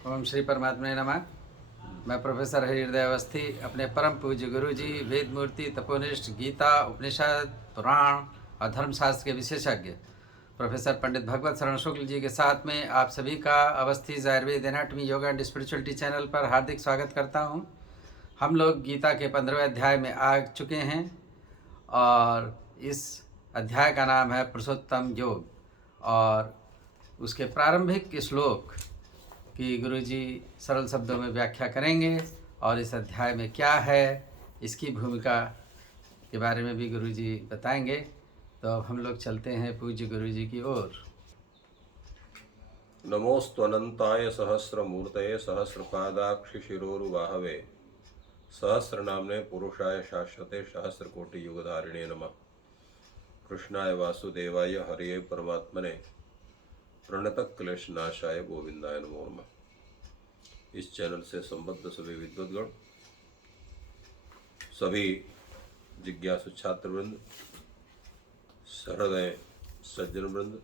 ओम श्री परमात्मा नमः। मैं प्रोफेसर हरिहृदय अवस्थी अपने परम पूज्य गुरु जी वेद मूर्ति तपोनिष्ठ गीता उपनिषद पुराण और धर्मशास्त्र के विशेषज्ञ प्रोफेसर पंडित भगवत शरण शुक्ल जी के साथ में आप सभी का Awasthi Ayurveda anatomy yoga and spirituality channel पर हार्दिक स्वागत करता हूं। हम लोग गीता के 15वें अध्याय में आ चुके हैं और इस अध्याय का नाम है पुरुषोत्तम योग और उसके प्रारंभिक श्लोक कि गुरुजी सरल शब्दों में व्याख्या करेंगे और इस अध्याय में क्या है इसकी भूमिका के बारे में भी गुरुजी बताएंगे। तो अब हम लोग चलते हैं पूज्य गुरुजी की ओर। नमोस्तनंताय सहस्रमूर्तये सहस्रपादाक्षि शिरोरुबाहवे सहस्रनाम्ने पुरुषाय शाश्वते सहस्रकोटि युगधारिणे नमः। कृष्णाय वासुदेवाय हरिये परमात्मने प्रणतः क्लेशनाशाय गोविंदाय नमो नमः। इस चैनल से संबद्ध सभी विद्वद्गण, सभी जिज्ञासु छात्रवृंद, सहृदय सज्जन वृंद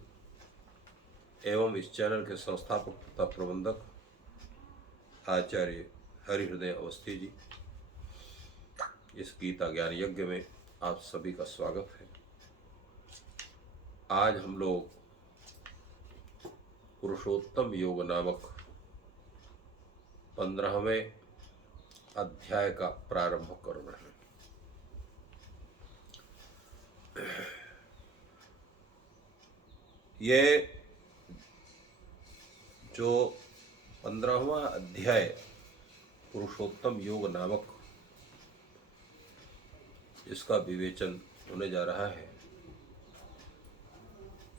एवं इस चैनल के संस्थापक तथा प्रबंधक आचार्य हरिहृदय अवस्थी जी, इस गीता ज्ञान यज्ञ में आप सभी का स्वागत है। आज हम लोग पुरुषोत्तम योग नामक 15वें अध्याय का प्रारंभ कर रहे हैं। ये जो 15वां अध्याय पुरुषोत्तम योग नामक इसका विवेचन होने जा रहा है,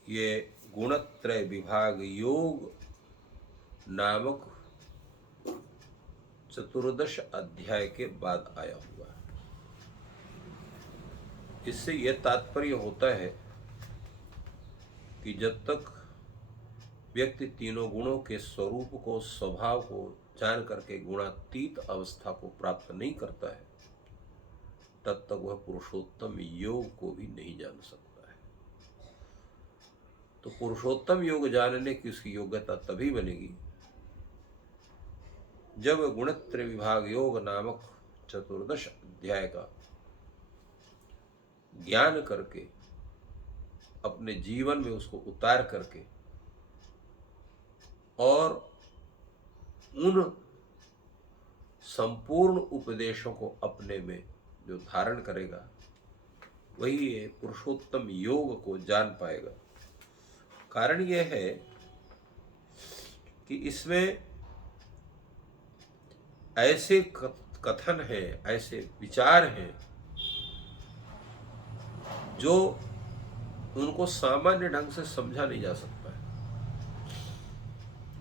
ये गुणत्रय विभाग योग नामक 14 अध्याय के बाद आया हुआ है। इससे यह तात्पर्य होता है कि जब तक व्यक्ति तीनों गुणों के स्वरूप को, स्वभाव को जान करके गुणातीत अवस्था को प्राप्त नहीं करता है, तब तक वह पुरुषोत्तम योग को भी नहीं जान सकता है। तो पुरुषोत्तम योग जानने की उसकी योग्यता तभी बनेगी जब गुणत्रय विभाग योग नामक 14 अध्याय का ज्ञान करके अपने जीवन में उसको उतार करके और उन संपूर्ण उपदेशों को अपने में जो धारण करेगा, वही ये पुरुषोत्तम योग को जान पाएगा। कारण यह है कि इसमें ऐसे कथन हैं, ऐसे विचार हैं जो उनको सामान्य ढंग से समझा नहीं जा सकता है।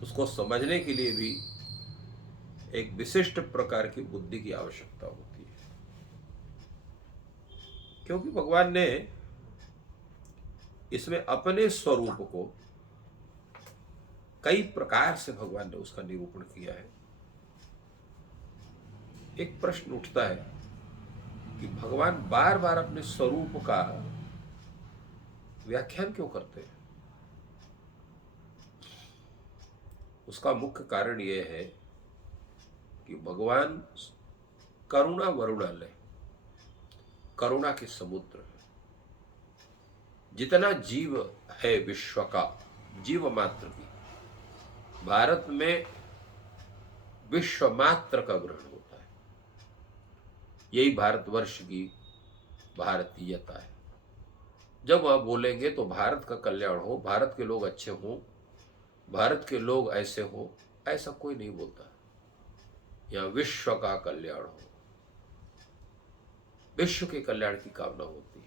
उसको समझने के लिए भी एक विशिष्ट प्रकार की बुद्धि की आवश्यकता होती है, क्योंकि भगवान ने इसमें अपने स्वरूप को कई प्रकार से भगवान ने उसका निरूपण किया है। एक प्रश्न उठता है कि भगवान बार बार अपने स्वरूप का व्याख्यान क्यों करते हैं? उसका मुख्य कारण यह है कि भगवान करुणा वरुणालय, करुणा के समुद्र है। जितना जीव है विश्व का, जीव मात्र की, भारत में विश्व मात्र का ग्रहण होता है। यही भारतवर्ष की भारतीयता है। जब वह बोलेंगे तो भारत का कल्याण हो, भारत के लोग अच्छे हों, भारत के लोग ऐसे हो, ऐसा कोई नहीं बोलता। यहाँ विश्व का कल्याण हो, विश्व के कल्याण की कामना होती है।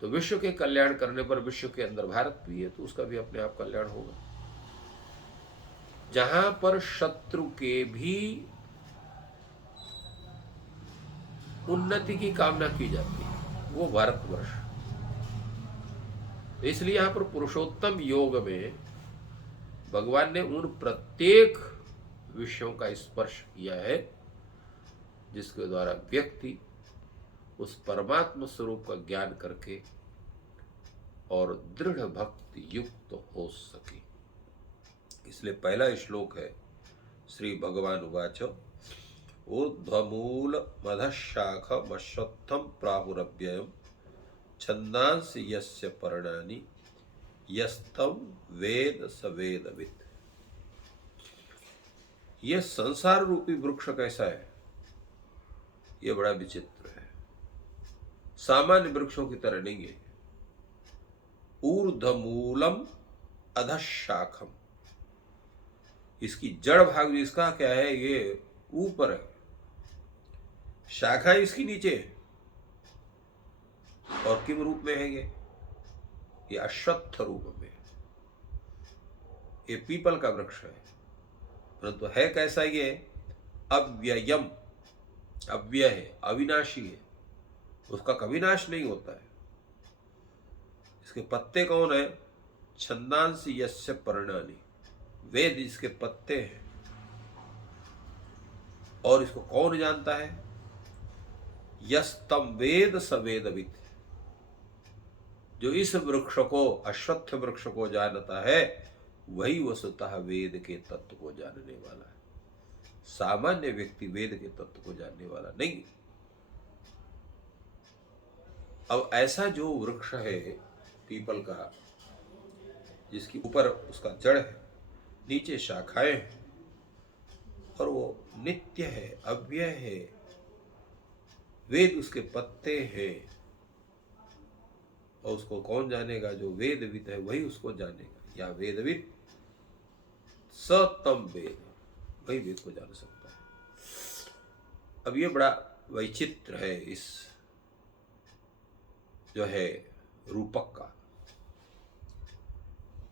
तो विश्व के कल्याण करने पर विश्व के अंदर भारत भी है, तो उसका भी अपने आप कल्याण होगा। जहां पर शत्रु के भी उन्नति की कामना की जाती है, वो भारतवर्ष। इसलिए यहां पर पुरुषोत्तम योग में भगवान ने उन प्रत्येक विषयों का स्पर्श किया है जिसके द्वारा व्यक्ति उस परमात्म स्वरूप का ज्ञान करके और दृढ़ भक्ति युक्त हो सके। इसलिए पहला श्लोक है श्री भगवान उवाच ऊर्ध्वमूल मधशाखमश्वत्थं प्राहुरव्ययम् छन्दांसि यस्य पर्णानि यस्तं वेद स वेदवित्। यह संसार रूपी वृक्ष कैसा है? यह बड़ा विचित्र है, सामान्य वृक्षों की तरह नहीं है। ऊर्ध्वमूलम अधशाखम, इसकी जड़ भाग भी इसका क्या है? ये ऊपर है, शाखा इसकी नीचे है। और किम रूप में है ये अश्वत्थ रूप में। ये पीपल का वृक्ष है, परंतु है कैसा? ये अव्ययम, अव्यय है, अविनाशी है, उसका कभी नाश नहीं होता है। इसके पत्ते कौन है? छंदांसि यस्य पर्णानि, वेद इसके पत्ते हैं। और इसको कौन जानता है? यस्तम वेद स वेदवित्, जो इस वृक्ष को, अश्वत्थ वृक्ष को जानता है, वही वस्तुतः वेद के तत्व को जानने वाला है। सामान्य व्यक्ति वेद के तत्व को जानने वाला नहीं। अब ऐसा जो वृक्ष है पीपल का, जिसकी ऊपर उसका जड़ है, नीचे शाखाएं हैं, और वो नित्य है, अव्यय है, वेद उसके पत्ते हैं, और उसको कौन जानेगा? जो वेदविद है वही उसको जानेगा। या वेदविद सतम वेद, वही वेद को जान सकता है। अब ये बड़ा वैचित्र है इस जो है रूपक का,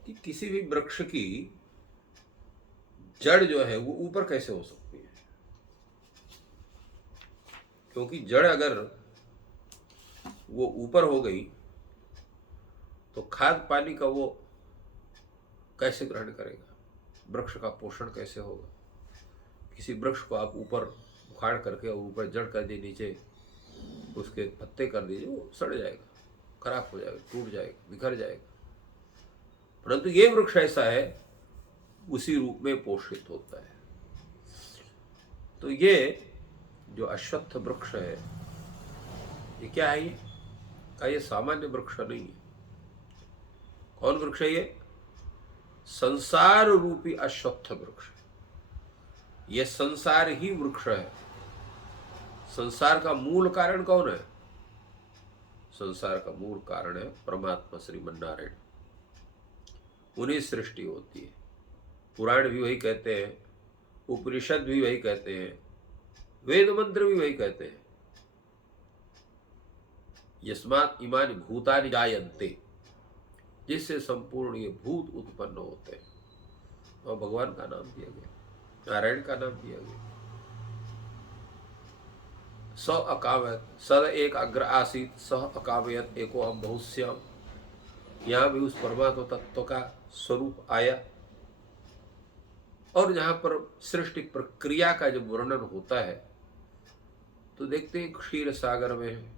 कि किसी भी वृक्ष की जड़ जो है वो ऊपर कैसे हो सकती है? क्योंकि जड़ अगर वो ऊपर हो गई तो खाद पानी का वो कैसे ग्रहण करेगा? वृक्ष का पोषण कैसे होगा? किसी वृक्ष को आप ऊपर उखाड़ करके और ऊपर जड़ कर दिए, नीचे उसके पत्ते कर दीजिए, वो सड़ जाएगा, खराब हो जाएगा, टूट जाएगा, बिखर जाएगा। परंतु ये वृक्ष ऐसा है, उसी रूप में पोषित होता है। तो ये जो अश्वत्थ वृक्ष है, ये क्या है? ये सामान्य वृक्ष नहीं है। कौन वृक्ष है ये? संसार रूपी अश्वत्थ वृक्ष। यह संसार ही वृक्ष है। संसार का मूल कारण कौन है? संसार का मूल कारण है परमात्मा श्रीमन्नारायण। उन्हीं सृष्टि होती है। पुराण भी वही कहते हैं, उपनिषद भी वही कहते हैं, वेद मंत्र भी वही कहते हैं। यस्मात् इमानि भूतानि जायन्ते, जिससे संपूर्ण ये भूत उत्पन्न होते हैं। और भगवान का नाम दिया गया, नारायण का नाम दिया गया। स अकामयत सद एक अग्र आसीत सह अकामयत एको हम बहुश्याम। यहाँ भी उस परमात्मा तत्व का स्वरूप आया। और जहाँ पर सृष्टि प्रक्रिया का जब वर्णन होता है तो देखते हैं क्षीर सागर में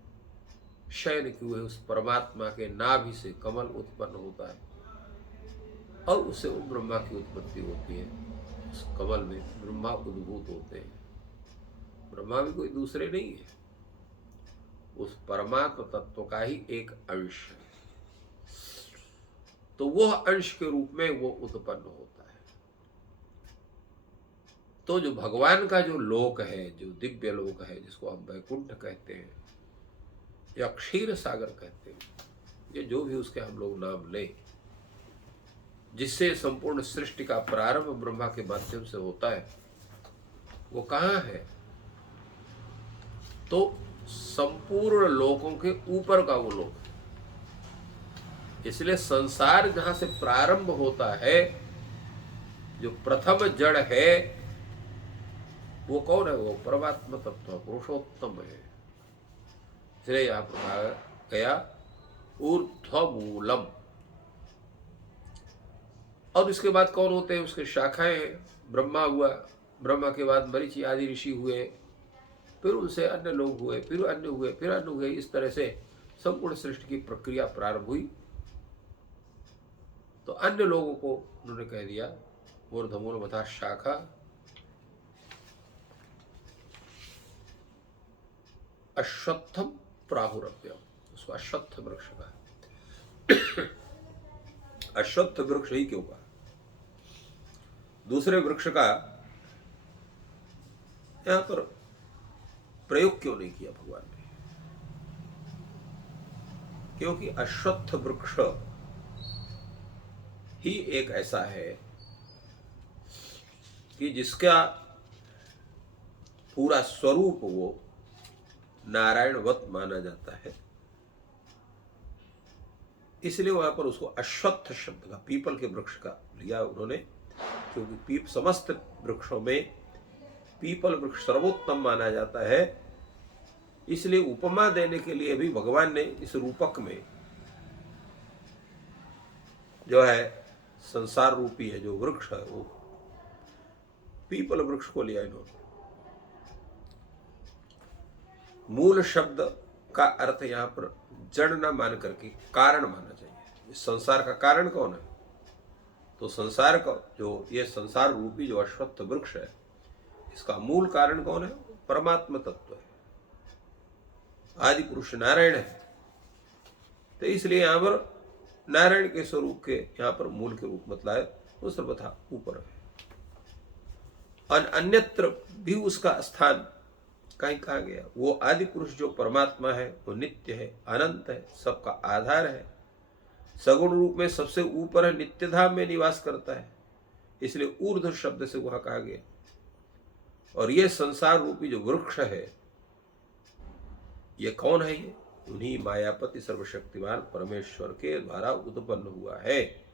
शयन किए हुए उस परमात्मा के नाभि से कमल उत्पन्न होता है, और उससे वो ब्रह्मा की उत्पत्ति होती है। उस कमल में ब्रह्मा उद्भूत होते हैं। ब्रह्मा भी कोई दूसरे नहीं है, उस परमात्मा तत्व का ही एक अंश है। तो वह अंश के रूप में वो उत्पन्न होता है। तो जो भगवान का जो लोक है, जो दिव्य लोक है, जिसको हम वैकुंठ कहते हैं या क्षीर सागर कहते हैं, ये जो भी उसके हम लोग नाम लें, जिससे संपूर्ण सृष्टि का प्रारंभ ब्रह्मा के माध्यम से होता है, वो कहाँ है? तो संपूर्ण लोकों के ऊपर का वो लोक है। इसलिए संसार जहां से प्रारंभ होता है, जो प्रथम जड़ है, वो कौन है? वो परमात्मा तत्व पुरुषोत्तम है। इसलिए यहां पर कहा गया ऊर्ध्वमूलम। और इसके बाद कौन होते हैं? उसके शाखाएं हैं। ब्रह्मा हुआ, ब्रह्मा के बाद मरीचि आदि ऋषि हुए, फिर उनसे अन्य लोग हुए, फिर अन्य हुए, फिर अन्य हुए। इस तरह से संपूर्ण सृष्टि की प्रक्रिया प्रारंभ हुई। तो अन्य लोगों को उन्होंने कह दिया ऊर्ध्वमूल मधा शाखा अश्वत्थम प्राहुरव्यम, उसको अश्वत्थ वृक्ष का। अश्वत्थ वृक्ष ही क्यों कहा? दूसरे वृक्ष का यहां पर प्रयोग क्यों नहीं किया भगवान ने? क्योंकि अश्वत्थ वृक्ष ही एक ऐसा है कि जिसका पूरा स्वरूप वो नारायणवत माना जाता है, इसलिए वहां पर उसको अश्वत्थ शब्द का, पीपल के वृक्ष का लिया उन्होंने, क्योंकि समस्त वृक्षों में पीपल वृक्ष सर्वोत्तम माना जाता है। इसलिए उपमा देने के लिए भी भगवान ने इस रूपक में जो है संसार रूपी है जो वृक्ष है वो पीपल वृक्ष को लिया इन्होंने। मूल शब्द का अर्थ यहां पर जड़ न मान करके कारण माना चाहिए। इस संसार का कारण कौन है? तो संसार का जो ये संसार रूपी जो अश्वत्थ वृक्ष है, इसका मूल कारण कौन है? परमात्मा तत्व है, आदि पुरुष नारायण है। तो इसलिए यहां पर नारायण के स्वरूप के यहां पर मूल के रूप मतलब है वो सर्वथा ऊपर है, और अन्यत्र भी उसका स्थान कहीं कहा गया। वो आदि पुरुष जो परमात्मा है वो नित्य है, अनंत है, सबका आधार है, सगुण रूप में सबसे ऊपर है, नित्य धाम में निवास करता है, इसलिए ऊर्ध्व शब्द से वहां कहा गया। और ये संसार रूपी जो वृक्ष है ये कौन है? ये उन्हीं मायापति सर्वशक्तिमान परमेश्वर के द्वारा उत्पन्न हुआ है,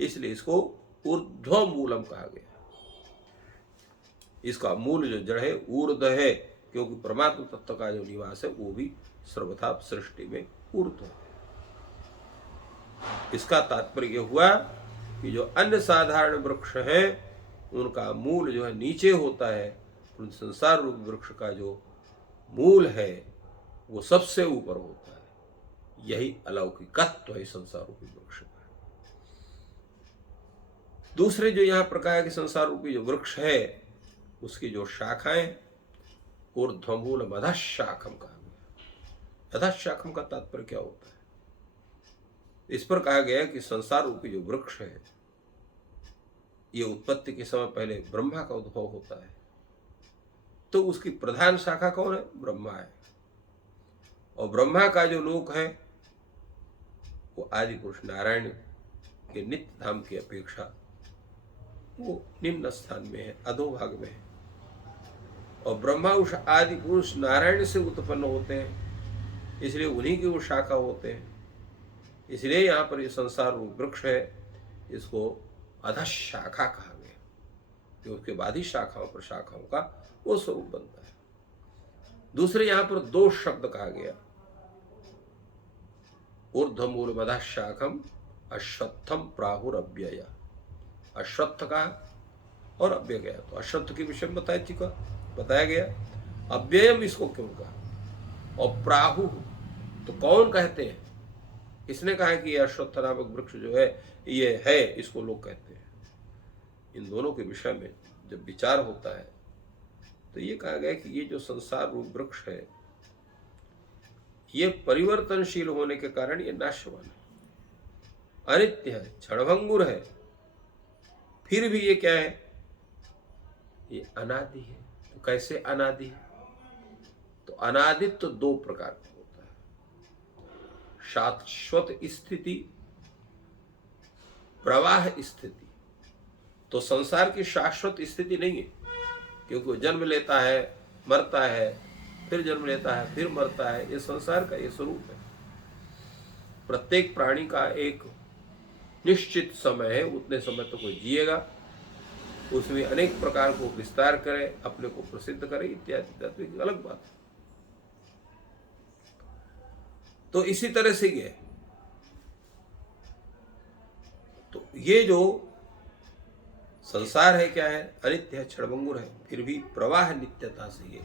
इसलिए इसको ऊर्ध्व मूलम कहा गया। इसका मूल जो जड़ है ऊर्ध्व है, क्योंकि परमात्मा तत्व का जो निवास है वो भी सर्वथा सृष्टि में ऊर्ध्व है। इसका तात्पर्य हुआ कि जो अन्य साधारण वृक्ष है उनका मूल जो है नीचे होता है, उन संसार रूप वृक्ष का जो मूल है वो सबसे ऊपर होता है। यही अलौकिकत्व है संसार रूपी वृक्ष का। दूसरे जो यहां प्रकार के संसार रूपी जो वृक्ष है उसकी जो शाखाएं ऊर्ध्वमूल मधः शाखम कहा गया। मधः शाखम का तात्पर्य क्या होता है? इस पर कहा गया कि संसार रूपी जो वृक्ष है ये उत्पत्ति के समय पहले ब्रह्मा का उद्भव होता है, तो उसकी प्रधान शाखा कौन है? ब्रह्मा है। और ब्रह्मा का जो लोक है वो आदि पुरुष नारायण के नित्य धाम की अपेक्षा वो निम्न स्थान में है, अधोभाग में है। और ब्रह्मा उस आदि पुरुष नारायण से उत्पन्न होते हैं, इसलिए उन्हीं की वो शाखा होते हैं। इसलिए यहाँ पर ये संसार रूप वृक्ष है, इसको अधः शाखा कहा गया, कि उसके बाद ही शाखाओं पर शाखाओं का वो स्वरूप बनता है। दूसरे यहाँ पर दो शब्द कहा गया, ऊर्ध्वमूल मधः शाखम अश्वत्थम प्राहुरव्यय। अश्वत्थ का और अव्यय गया, तो अश्वत्थ के विषय में बताया गया। अव्ययम इसको क्यों कहा? और प्राहु तो कौन कहते हैं? किसने कहा कि यह अश्वत्थ नामक वृक्ष जो है ये है, इसको लोग कहते हैं। इन दोनों के विषय में जब विचार होता है तो ये कहा गया कि ये जो संसार रूप वृक्ष है ये परिवर्तनशील होने के कारण ये नाशवान है, अनित्य है, क्षणभंगुर है, फिर भी ये क्या है? ये अनादि है। तो कैसे अनादि है? तो अनादित्व तो दो प्रकार का होता है, शाश्वत स्थिति, प्रवाह स्थिति। तो संसार की शाश्वत स्थिति नहीं है, क्योंकि वो जन्म लेता है, मरता है, फिर जन्म लेता है, फिर मरता है। ये संसार का ये स्वरूप है। प्रत्येक प्राणी का एक निश्चित समय है, उतने समय तो कोई जिएगा, उसमें अनेक प्रकार को विस्तार करे, अपने को प्रसिद्ध करे, इत्यादि इत्यादि, एक अलग बात है। तो इसी तरह से ये तो ये जो संसार है क्या है? अनित्य है, क्षणभंगुर है, फिर भी प्रवाह नित्यता से ये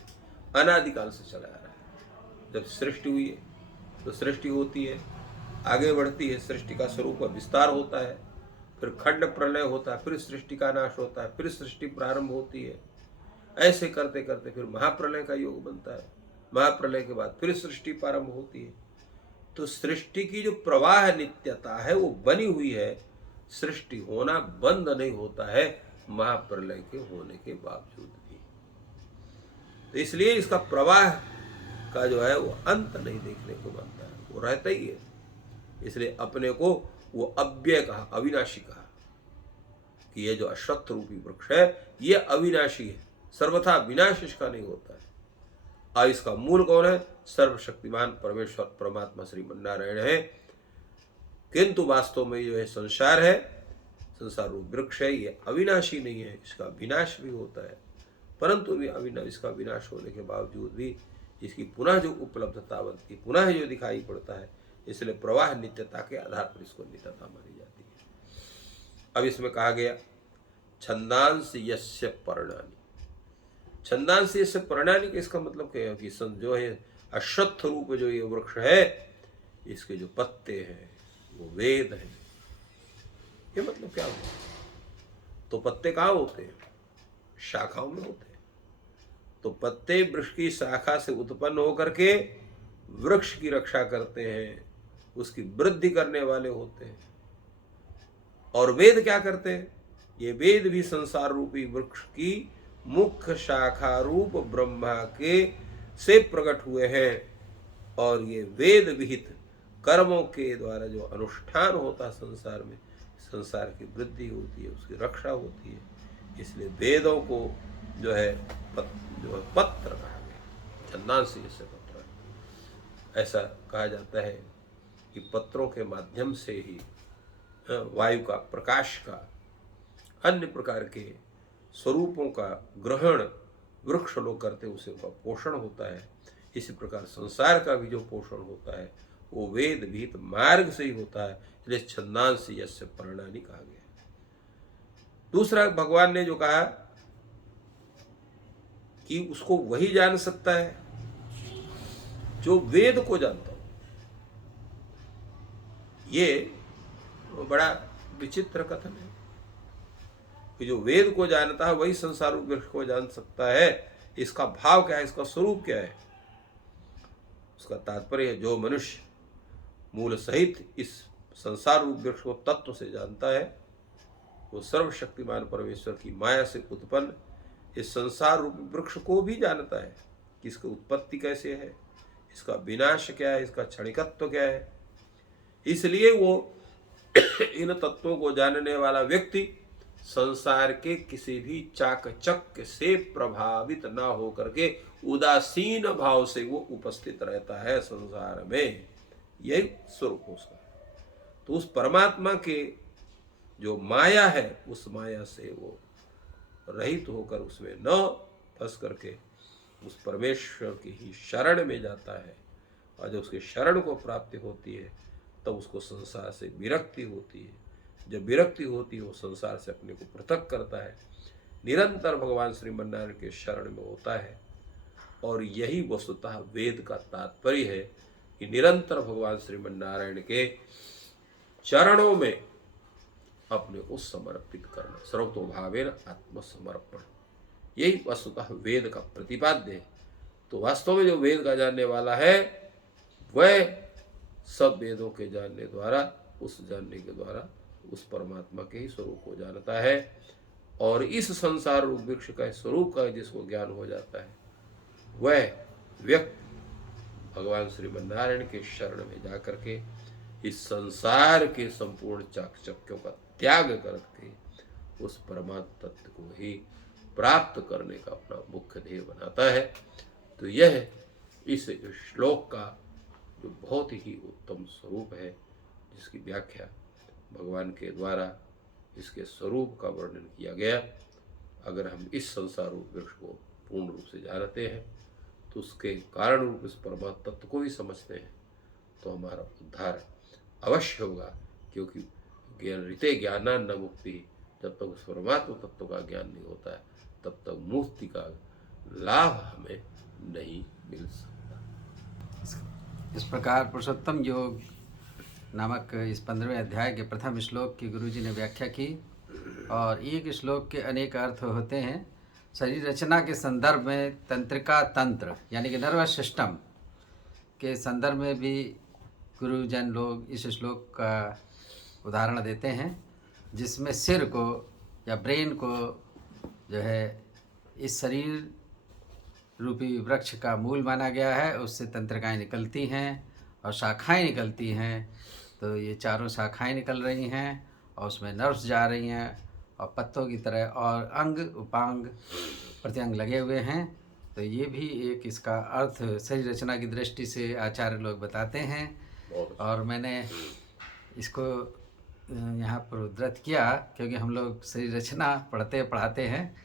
अनादिकाल से चला आ रहा है। जब सृष्टि हुई है तो सृष्टि होती है, आगे बढ़ती है, सृष्टि का स्वरूप का विस्तार होता है, फिर खंड प्रलय होता है, फिर सृष्टि का नाश होता है, फिर सृष्टि प्रारंभ होती है। ऐसे करते करते फिर महाप्रलय का योग बनता है। महाप्रलय के बाद फिर सृष्टि प्रारंभ होती है। तो सृष्टि की जो प्रवाह नित्यता है वो बनी हुई है। सृष्टि होना बंद नहीं होता है महाप्रलय के होने के बावजूद भी। तो इसलिए इसका प्रवाह का जो है वो अंत नहीं देखने को मिलता है, वो रहता ही है। इसलिए अपने को वो अव्यय कहा, अविनाशी कहा कि ये जो अश्वत्थ रूपी वृक्ष है ये अविनाशी है, सर्वथा विनाश इसका नहीं होता है। और इसका मूल कौन है? सर्वशक्तिमान परमेश्वर परमात्मा श्रीमन्नारायण है। किंतु वास्तव में जो है संसार है, संसार रूप वृक्ष है, ये अविनाशी नहीं है, इसका विनाश भी होता है। परंतु भी इसका विनाश होने के बावजूद भी इसकी पुनः जो उपलब्धता बनती है, पुनः जो दिखाई पड़ता है, इसलिए प्रवाह नित्यता के आधार पर इसको नित्यता मानी जाती है। अब इसमें कहा गया छंदांश यस्य पर्णानि। छंदांश यस्य पर्णानि का इसका मतलब क्या है कि जो है अश्वत्थ रूप जो ये वृक्ष है, इसके जो पत्ते हैं वो वेद है। ये मतलब क्या होता है? तो पत्ते कहाँ होते हैं? शाखाओं में होते हैं। तो पत्ते वृक्ष की शाखा से उत्पन्न होकर के वृक्ष की रक्षा करते हैं, उसकी वृद्धि करने वाले होते हैं। और वेद क्या करते हैं? ये वेद भी संसार रूपी वृक्ष की मुख्य शाखा रूप ब्रह्मा के से प्रकट हुए हैं। और ये वेद विहित कर्मों के द्वारा जो अनुष्ठान होता है संसार में, संसार की वृद्धि होती है, उसकी रक्षा होती है। इसलिए वेदों को जो है पत्र कहा गया, छंदांश जैसे पत्र। ऐसा कहा जाता है कि पत्रों के माध्यम से ही वायु का, प्रकाश का, अन्य प्रकार के स्वरूपों का ग्रहण वृक्ष लोग करते, उसे उनका पोषण होता है। इसी प्रकार संसार का भी जो पोषण होता है वो वेद विहित मार्ग से ही होता है। इसलिए छंदांश यस्य पर्णानि कहा गया। दूसरा, भगवान ने जो कहा कि उसको वही जान सकता है जो वेद को जानता हो। ये बड़ा विचित्र कथन है कि जो वेद को जानता है वही संसार वृक्ष को जान सकता है। इसका भाव क्या है? इसका स्वरूप क्या है? उसका तात्पर्य है जो मनुष्य मूल सहित इस संसार रूप वृक्ष को तत्व से जानता है, वो सर्वशक्तिमान परमेश्वर की माया से उत्पन्न इस संसार रूप वृक्ष को भी जानता है कि इसकी उत्पत्ति कैसे है, इसका विनाश क्या है, इसका क्षणिकत्व क्या है। इसलिए वो इन तत्वों को जानने वाला व्यक्ति संसार के किसी भी चाकचक्य से प्रभावित ना होकर के उदासीन भाव से वो उपस्थित रहता है संसार में। यही स्वरूप उसका। तो उस परमात्मा के जो माया है, उस माया से वो रहित होकर उसमें न फंस करके उस परमेश्वर की ही शरण में जाता है। और जब उसके शरण को प्राप्ति होती है तब उसको संसार से विरक्ति होती है। जब विरक्ति होती है वो संसार से अपने को पृथक करता है, निरंतर भगवान श्रीमन्नारायण के शरण में होता है। और यही वस्तुतः वेद का तात्पर्य है कि निरंतर भगवान श्रीमन्नारायण के चरणों में अपने को समर्पित करना, सर्वतोभावेन आत्मसमर्पण, यही वस्तुतः वेद का प्रतिपाद्य है। तो वास्तव में जो वेद का जानने वाला है वह सब वेदों के जानने द्वारा, उस जानने के द्वारा उस परमात्मा के ही स्वरूप को जानता है। और इस संसार रूप वृक्ष का स्वरूप का जिसको ज्ञान हो जाता है वह व्यक्ति भगवान श्रीमन्नारायण के शरण में जाकर के इस संसार के संपूर्ण चाकचक्यों का त्याग करके उस परमात्म तत्व को ही प्राप्त करने का अपना मुख्य ध्येय बनाता है। तो यह इस श्लोक का जो बहुत ही उत्तम स्वरूप है, जिसकी व्याख्या भगवान के द्वारा इसके स्वरूप का वर्णन किया गया। अगर हम इस संसार रूप वृक्ष को पूर्ण रूप से जानते हैं तो उसके कारण रूप इस परमात्म तत्व को भी समझते हैं तो हमारा उद्धार अवश्य होगा। क्योंकि ऋते ज्ञानान न मुक्ति, जब तक उस परमात्म तत्व का ज्ञान नहीं होता है तब तक मुक्ति का लाभ हमें नहीं मिल सकता। इस प्रकार पुरुषोत्तम योग नामक इस 15वें अध्याय के प्रथम श्लोक की गुरुजी ने व्याख्या की। और एक श्लोक के अनेक अर्थ होते हैं। शरीर रचना के संदर्भ में तंत्रिका तंत्र यानी कि नर्वस सिस्टम के संदर्भ में भी गुरुजन लोग इस श्लोक का उदाहरण देते हैं, जिसमें सिर को या ब्रेन को जो है इस शरीर रूपी वृक्ष का मूल माना गया है। उससे तंत्रिकाएँ निकलती हैं और शाखाएं निकलती हैं। तो ये चारों शाखाएं निकल रही हैं और उसमें नर्व्स जा रही हैं और पत्तों की तरह, और अंग उपांग प्रत्यंग लगे हुए हैं। तो ये भी एक इसका अर्थ शरीर रचना की दृष्टि से आचार्य लोग बताते हैं। और मैंने इसको यहाँ पर उद्धृत किया क्योंकि हम लोग शरीर रचना पढ़ाते हैं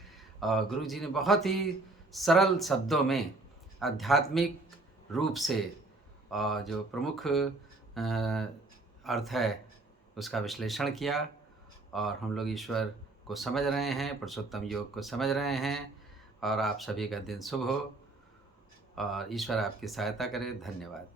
और गुरुजी ने बहुत ही सरल शब्दों में आध्यात्मिक रूप से और जो प्रमुख अर्थ है उसका विश्लेषण किया। और हम लोग ईश्वर को समझ रहे हैं, पुरुषोत्तम योग को समझ रहे हैं। और आप सभी का दिन शुभ हो और ईश्वर आपकी सहायता करे। धन्यवाद।